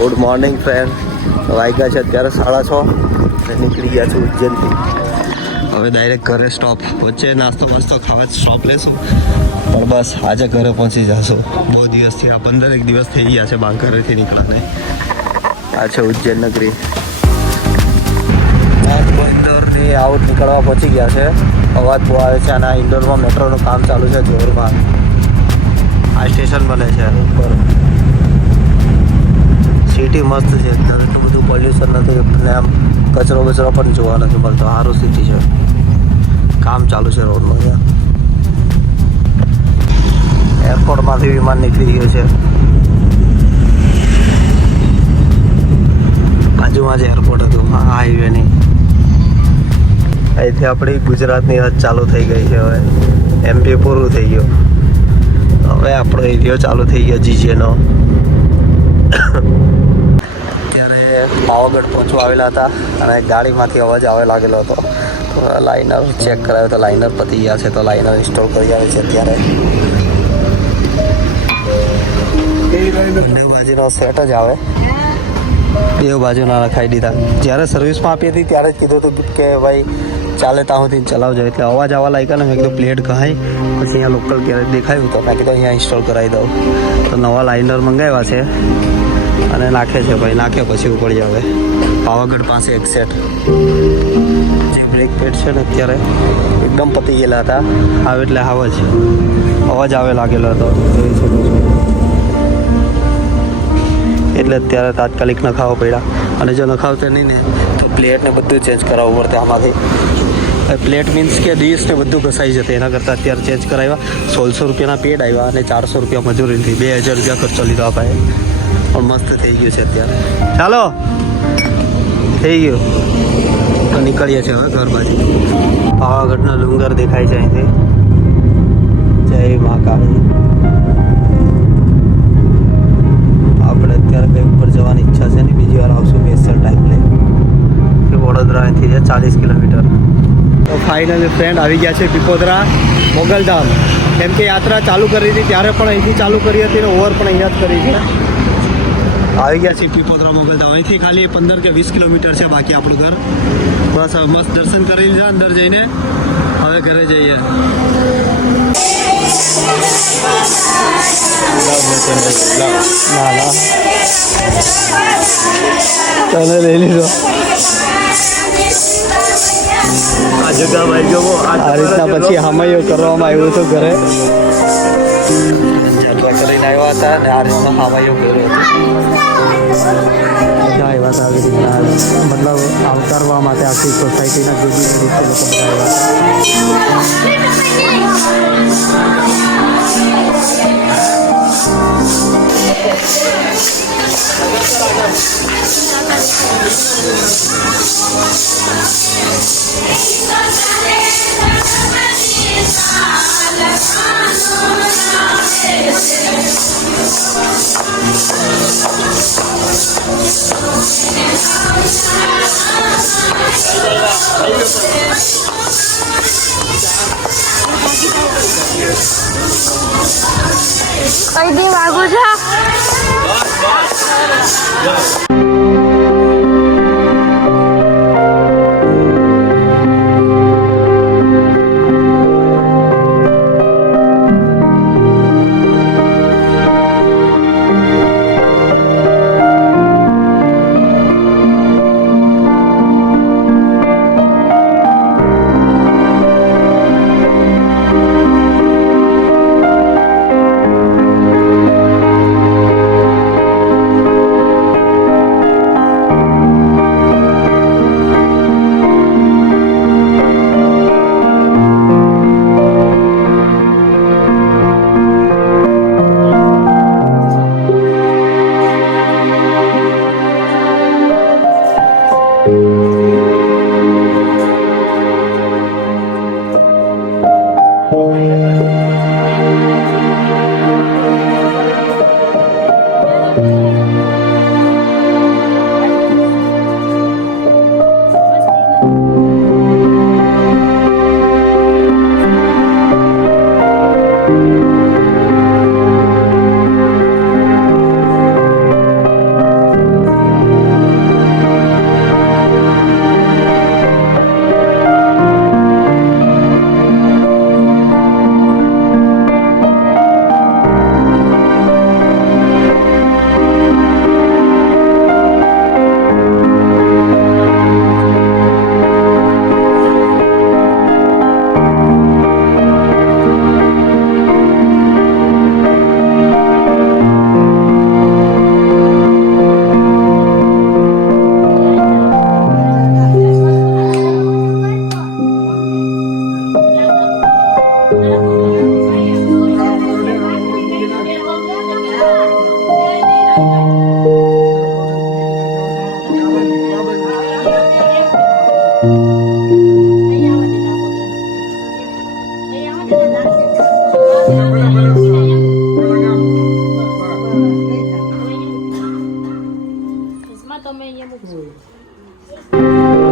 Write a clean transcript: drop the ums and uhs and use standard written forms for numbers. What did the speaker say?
Good morning friend. વાગ્યા છે અત્યારે 6:30. નીકળી ગયા છે ઉજ્જૈનથી. હવે ડાયરેક્ટ ઘરે સ્ટોપ. વચ્ચે નાસ્તો ખાવા સ્ટોપ લેશું, પણ બસ આજે ઘરે પહોંચી જશું. બહુ દિવસથી 15 દિવસ થઈ ગયા છે ઘરેથી નીકળાને. આ છે ઉજ્જૈન નગરી. ઇન્દોરની આઉટ નીકળવા પહોંચી ગયા છે. અવાજ બહુ આવે છે. અને ઇન્દોરમાં મેટ્રોનું કામ ચાલુ છે જોરમાં. આ સ્ટેશન બને છે ઉપર. સિટી મસ્ત છે એકદમ. એટલું બધું પોલ્યુશન નથી અને આમ કચરો પણ જોવા નથી મળતો. સારું સિટી છે. કામ ચાલુ છે રોડનું. અહીંયા એરપોર્ટમાંથી વિમાન નીકળી ગયું છે. બાજુમાં જ એરપોર્ટ હતું હાઈવેની. અહીંથી આપણી ગુજરાતની હદ ચાલુ થઈ ગઈ છે. હવે એમપી પૂરું થઈ ગયું. હવે આપણો એરિયો ચાલુ થઈ ગયો જીજેનો. પાવાગઢ પહોંચવા આવેલા હતા અને ગાડીમાંથી અવાજ આવે લાગેલો હતો. લાઇનર ચેક કરાવ્યો તો લાઇનર પતી ગયા છે, તો લાઇનર ઇન્સ્ટોલ કરી આવે છે અત્યારે. બંને બાજુનો સેટ જ આવે. બે બાજુના રખાઈ દીધા. જ્યારે સર્વિસમાં આપી હતી ત્યારે જ કીધું હતું કે ભાઈ ચાલે ત્યાં સુધી ચલાવજો. એટલે અવાજ આવવા લાગ્યા ને મેં કીધું પ્લેટ કહાય. પછી અહીંયા લોકલ ક્યારેક દેખાયું તો મેં કીધું અહીંયા ઇન્સ્ટોલ કરાવી દઉં. તો નવા લાઇનર મંગાવ્યા છે અને નાખે છે ભાઈ. નાખે પછી ઉપડી આવે. પાવાગઢ પાસે એક સેટ જે બ્રેક પેડ છે ને અત્યારે એકદમ પતી ગયેલા હતા. આવે એટલે હાવ જ અવાજ આવે લાગેલો હતો. એટલે અત્યારે તાત્કાલિક નખાવો પડ્યા. અને જો નખાવતો નહીં ને તો પ્લેટ ને બધું ચેન્જ કરાવવું પડતે આમાંથી. પ્લેટ મીન્સ કે ડીશ ને બધું ઘસાઈ જશે. એના કરતાં અત્યારે ચેન્જ કરાવ્યા. 1600 રૂપિયાના પેડ આવ્યા અને 400 રૂપિયા મજૂરીથી 2000 રૂપિયા ખર્ચો લીધો આ ભાઈ. પણ મસ્ત થઈ ગયું છે અત્યારે. ચાલો થઈ ગયું. તો નીકળીએ છીએ હવે ઘર બાજુ. પાવાગઢનો ડુંગર દેખાય છે અહીંથી. જય મહાકાળી. આપણે અત્યારે કંઈ ઉપર જવાની ઈચ્છા છે ને. બીજી વાર આવશું સ્પેશિયલ ટાઈમ લઈ. વડોદરા અહીંથી છે 40 કિલોમીટર. તો ફાઇનલી ફ્રેન્ડ આવી ગયા છે પીપોદરા મોગલધામ. કેમ કે યાત્રા ચાલુ કરી હતી ત્યારે પણ અહીંથી ચાલુ કરી હતી ને ઓવર પણ અહીંયા જ કરી છે. આવી ગયા છે પીપોદરા મોગલધામ. અહીંથી ખાલી 15 કે 20 કિલોમીટર છે બાકી આપણું ઘર. બસ હવે મસ્ત દર્શન કરી લીધા અંદર જઈને. હવે ઘરે જઈએ. ચાલો લઈ લીધો. આ જગ્યા ભાઈ જોવો. આ રીતના પછી હમાયો કરવામાં આવ્યું હતું ઘરે. કરીને આવ્યા હતા અને આ રીતના હમાયો કર્યો હતો. મજા આવ્યા હતા આવી રીતના. મતલબ આવકારવા માટે આખી સોસાયટીના જુદી જુદી રીતે લોકો કઈ દી વાગુ છે. તમે અહીંયા મૂકશો